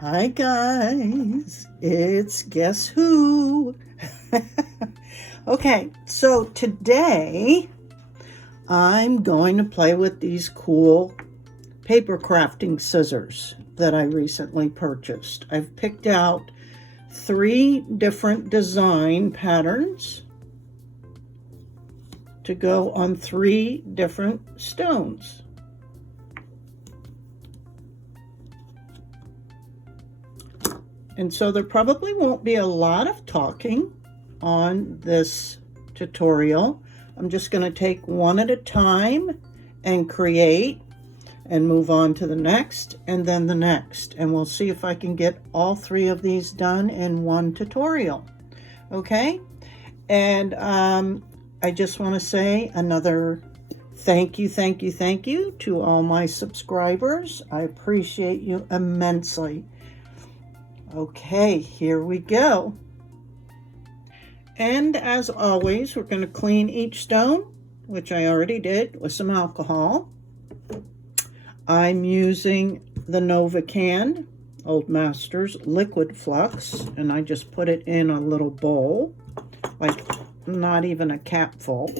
Hi guys, it's guess who? Okay, so today I'm going to play with these cool paper crafting scissors that I recently purchased. I've picked out 3 different design patterns to go on 3 different stones. And so there probably won't be a lot of talking on this tutorial. I'm just going to take one at a time and create and move on to the next and then the next. And we'll see if I can get all 3 of these done in one tutorial. Okay? And I just want to say another thank you to all my subscribers. I appreciate you immensely. Okay, here we go. And as always, we're going to clean each stone, which I already did with some alcohol. I'm using the Nova can, Old Masters Liquid Flux, and I just put it in a little bowl, like not even a capful.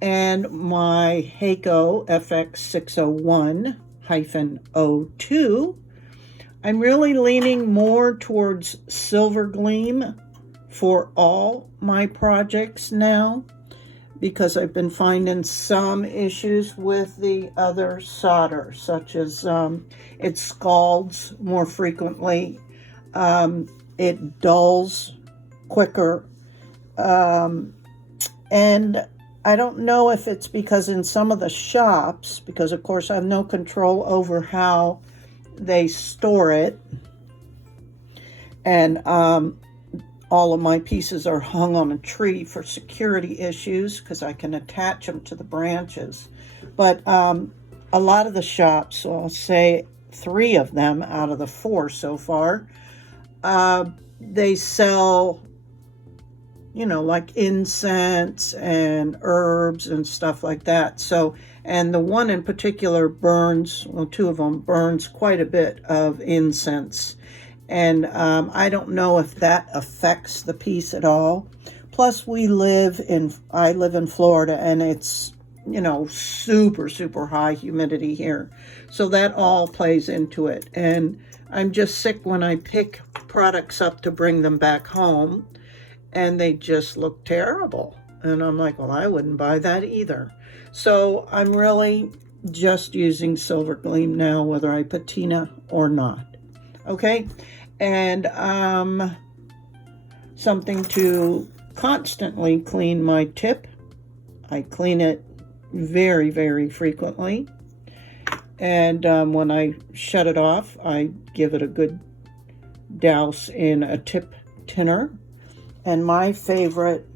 And my Heiko FX601-02. I'm really leaning more towards silver gleam for all my projects now because I've been finding some issues with the other solder, such as it scalds more frequently, it dulls quicker, and I don't know if it's because in some of the shops, because of course I have no control over how they store it, and all of my pieces are hung on a tree for security issues because I can attach them to the branches. But a lot of the shops, so I'll say 3 of them out of the 4 so far, they sell, you know, like incense and herbs and stuff like that. So, and the one in particular burns, well, 2 of them burns quite a bit of incense. And I don't know if that affects the piece at all. Plus I live in Florida, and it's, you know, super high humidity here. So that all plays into it. And I'm just sick when I pick products up to bring them back home and they just look terrible. And I'm like, well, I wouldn't buy that either. So I'm really just using silver gleam now, whether I patina or not. Okay, and something to constantly clean my tip. I clean it very frequently. And when I shut it off, I give it a good douse in a tip tinner. And my favorite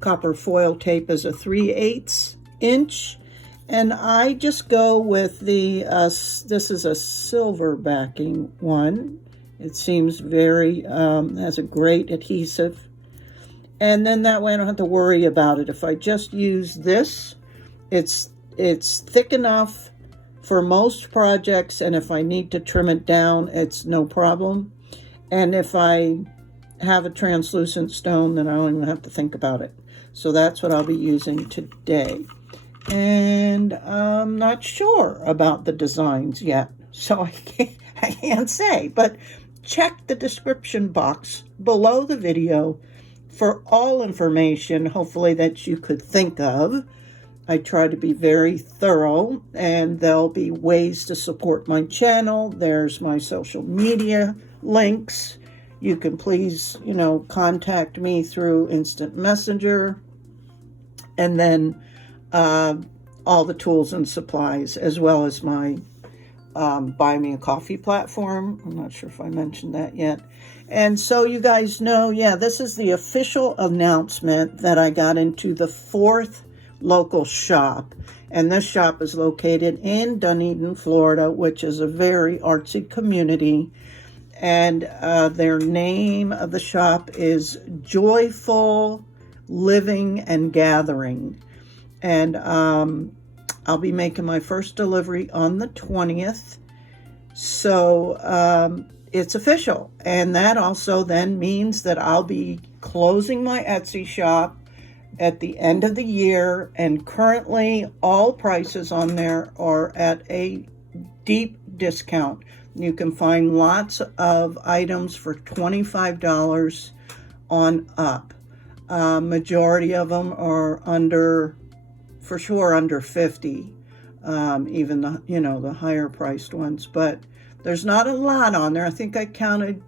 copper foil tape is a 3/8 inch. And I just go with the, this is a silver backing one. It seems very, has a great adhesive. And then that way I don't have to worry about it. If I just use this, it's thick enough for most projects. And if I need to trim it down, it's no problem. And if I have a translucent stone, then I don't even have to think about it. So that's what I'll be using today. And I'm not sure about the designs yet, so I can't say. But check the description box below the video for all information, hopefully, that you could think of. I try to be very thorough, and there'll be ways to support my channel. There's my social media links. You can please, you know, contact me through Instant Messenger. And then all the tools and supplies, as well as my Buy Me a Coffee platform. I'm not sure if I mentioned that yet. And so you guys know, yeah, this is the official announcement that I got into the 4th local shop. And this shop is located in Dunedin, Florida, which is a very artsy community. And their name of the shop is Joyful Living and Gathering. And I'll be making my first delivery on the 20th. So it's official. And that also then means that I'll be closing my Etsy shop at the end of the year. And currently all prices on there are at a deep discount. You can find lots of items for $25 on up. Majority of them are for sure under 50. Even the higher priced ones, but there's not a lot on there. I think I counted,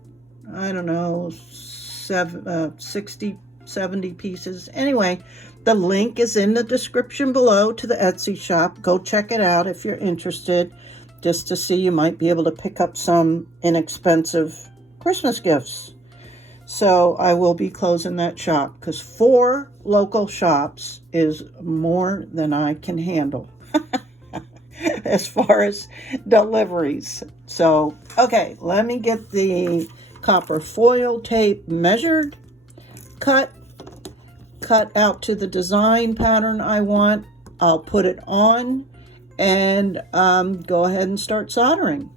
I don't know, 60, 70 pieces. Anyway, the link is in the description below to the Etsy shop. Go check it out if you're interested, just to see. You might be able to pick up some inexpensive Christmas gifts. So I will be closing that shop because 4 local shops is more than I can handle as far as deliveries. So, okay, let me get the copper foil tape measured, cut out to the design pattern I want. I'll put it on and go ahead and start soldering.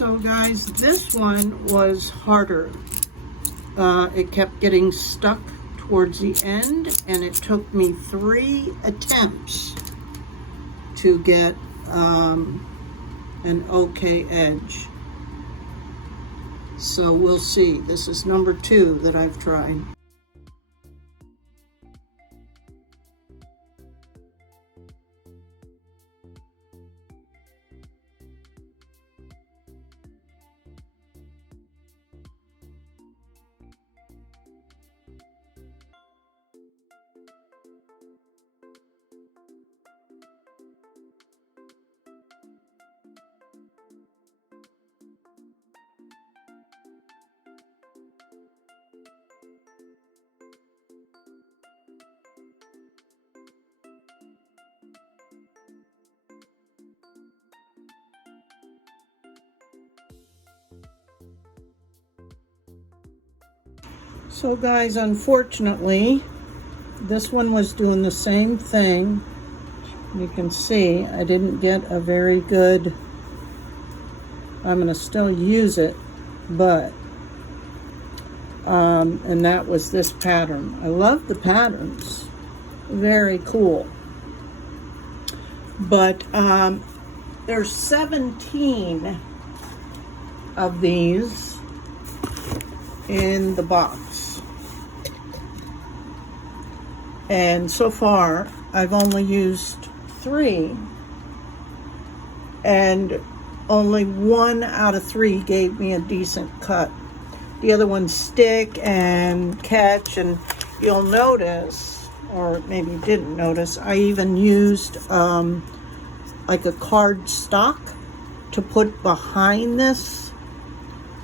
So guys, this one was harder. It kept getting stuck towards the end, and it took me 3 attempts to get an okay edge. So we'll see. This is number 2 that I've tried. So guys, unfortunately, this one was doing the same thing. You can see I didn't get a very good, I'm going to still use it, but, and that was this pattern. I love the patterns. Very cool. But there's 17 of these in the box. And so far, I've only used 3, and only 1 out of 3 gave me a decent cut. The other ones stick and catch, and you'll notice, or maybe you didn't notice, I even used like a card stock to put behind this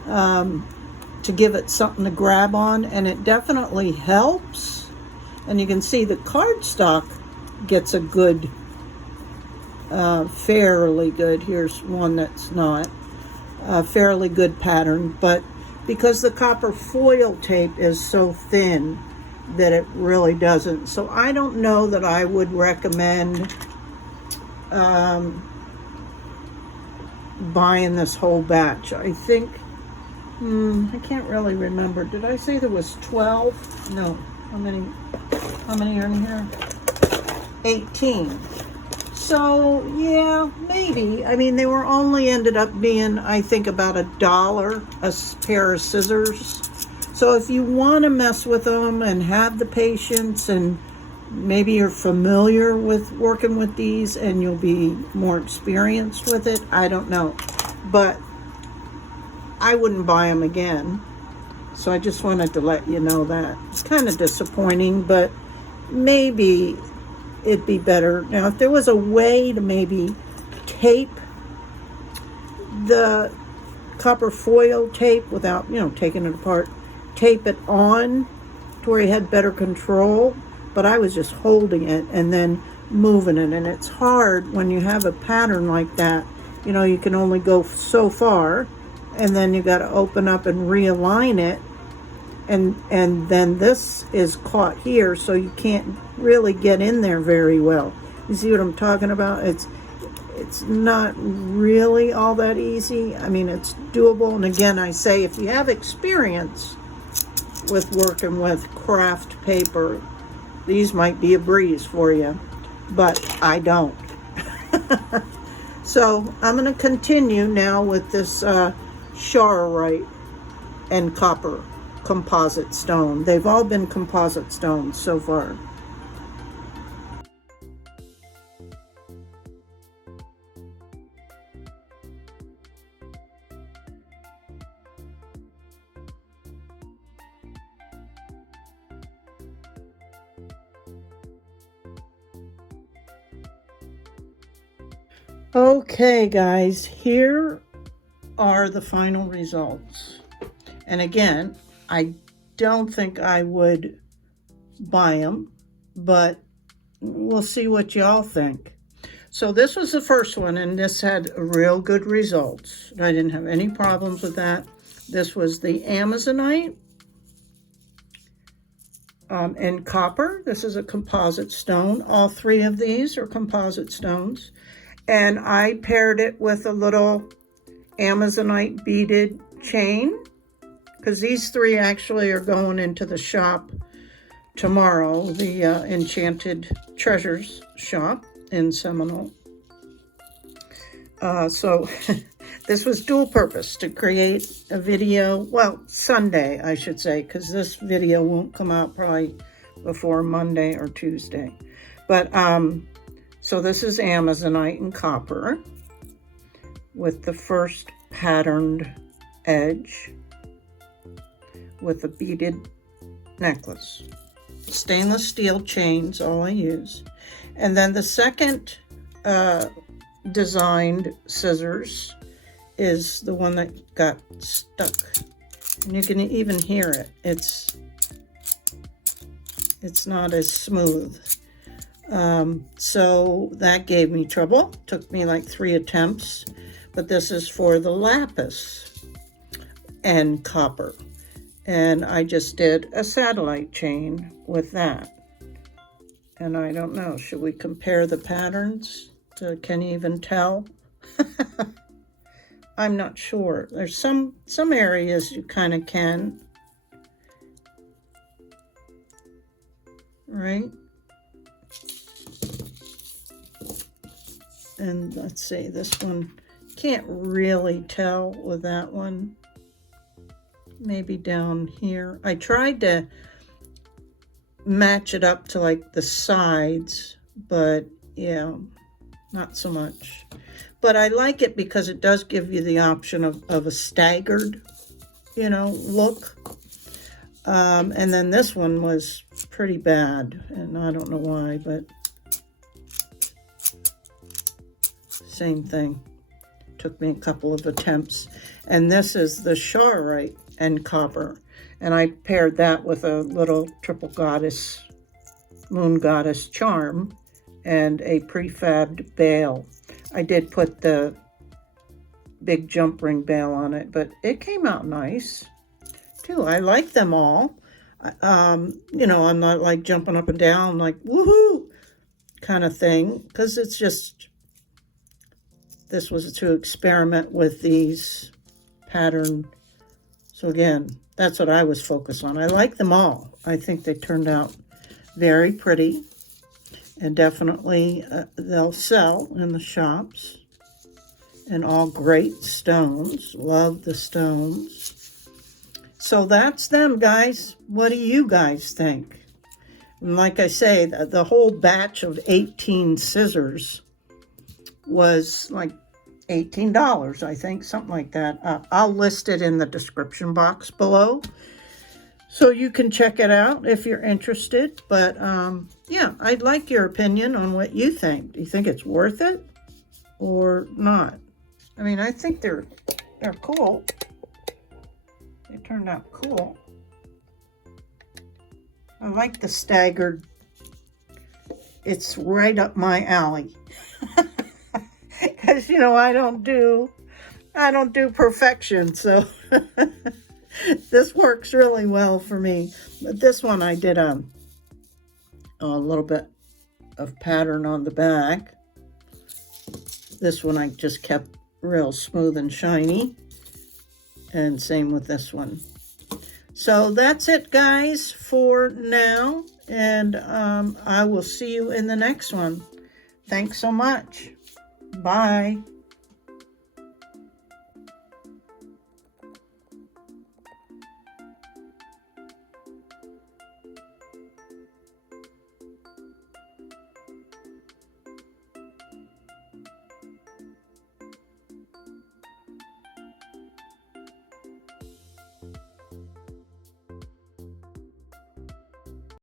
to give it something to grab on, and it definitely helps. And you can see the cardstock gets a good, fairly good, here's one that's not, fairly good pattern, but because the copper foil tape is so thin, that it really doesn't. So I don't know that I would recommend buying this whole batch. I think, I can't really remember. Did I say there was 12? No. How many are in here? 18. So, yeah, maybe. I mean, they were only ended up being, I think, about $1 a pair of scissors. So if you want to mess with them and have the patience, and maybe you're familiar with working with these and you'll be more experienced with it, I don't know. But I wouldn't buy them again. So I just wanted to let you know that. It's kind of disappointing, but maybe it'd be better. Now, if there was a way to maybe tape the copper foil tape without, taking it apart, tape it on to where you had better control, but I was just holding it and then moving it, and it's hard when you have a pattern like that. You can only go so far, and then you got to open up and realign it, and then this is caught here, so you can't really get in there very well. You see what I'm talking about? It's not really all that easy. I mean, it's doable, and again, I say if you have experience with working with craft paper, these might be a breeze for you, but I don't. So I'm going to continue now with this Charrite and copper composite stone. They've all been composite stones so far. Okay, guys, here are the final results. And again, I don't think I would buy them, but we'll see what y'all think. So this was the first one, and this had real good results. I didn't have any problems with that. This was the Amazonite in copper. This is a composite stone. All three of these are composite stones. And I paired it with a little Amazonite beaded chain, because these three actually are going into the shop tomorrow, the Enchanted Treasures shop in Seminole. So this was dual purpose to create a video, well, Sunday, I should say, because this video won't come out probably before Monday or Tuesday. But so this is Amazonite and copper with the first patterned edge with a beaded necklace. Stainless steel chains, all I use. And then the second designed scissors is the one that got stuck. And you can even hear it. It's not as smooth. So that gave me trouble. Took me like 3 attempts. But this is for the lapis and copper. And I just did a satellite chain with that. And I don't know, should we compare the patterns? Can you even tell? I'm not sure. There's some areas you kind of can. Right? And let's see, this one, can't really tell with that one. Maybe down here. I tried to match it up to like the sides, but yeah, not so much. But I like it because it does give you the option of a staggered, look. And then this one was pretty bad, and I don't know why, but same thing. Took me a couple of attempts. And this is the Charrite and copper. And I paired that with a little triple goddess, moon goddess charm and a prefabbed bail. I did put the big jump ring bail on it, but it came out nice too. I like them all. You know, I'm not like jumping up and down like woohoo kind of thing, because it's just, this was to experiment with these pattern. So again, that's what I was focused on. I like them all. I think they turned out very pretty, and definitely they'll sell in the shops. And all great stones. Love the stones. So that's them, guys. What do you guys think? And like I say, the whole batch of 18 scissors was like $18, I think, something like that. I'll list it in the description box below, so you can check it out if you're interested. But yeah, I'd like your opinion on what you think. Do you think it's worth it or not? I mean, I think they're cool. They turned out cool. I like the staggered. It's right up my alley. Because, you know, I don't do perfection, so this works really well for me. But this one I did a little bit of pattern on the back. This one I just kept real smooth and shiny, and same with this one. So that's it, guys, for now, and I will see you in the next one. Thanks so much. Bye.